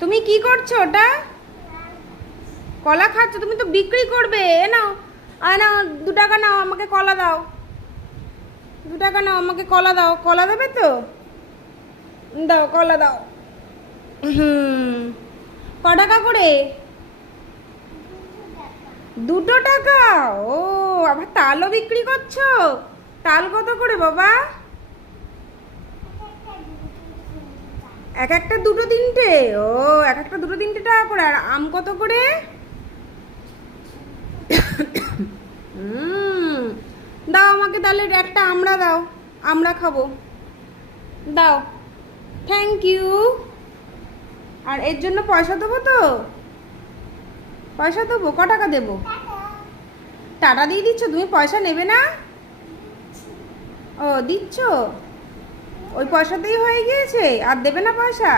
তুমি কি করছো ওটা? কলা খাচ্ছ? তুমি তো বিক্রি করবে। এ নাও, নাও 2 টাকা নাও, আমাকে কলা দাও। 2 টাকা নাও, আমাকে কলা দাও। কলা দেবে তো? দাও, কলা দাও। হুম। ক টাকা করে? 2 টাকা? ও, আবার তালও বিক্রি করছো? তাল কত করে বাবা? এক একটা 2-3টে? ও, এক একটা 2-3 টাকা করে। আর আম কত করে? হুম। দাও আমাকে তাহলে একটা আমড়া দাও, আমড়া খাবো। দাও। Thank you. আর এর জন্য পয়সা দেবো তো? পয়সা দেবো? ক টাকা দেবো? টাটা দিয়ে দিচ্ছ? তুমি পয়সা নেবে না? ও, দিচ্ছ? ওই পয়সাতেই হয়ে গিয়েছে? আর দেবে না পয়সা?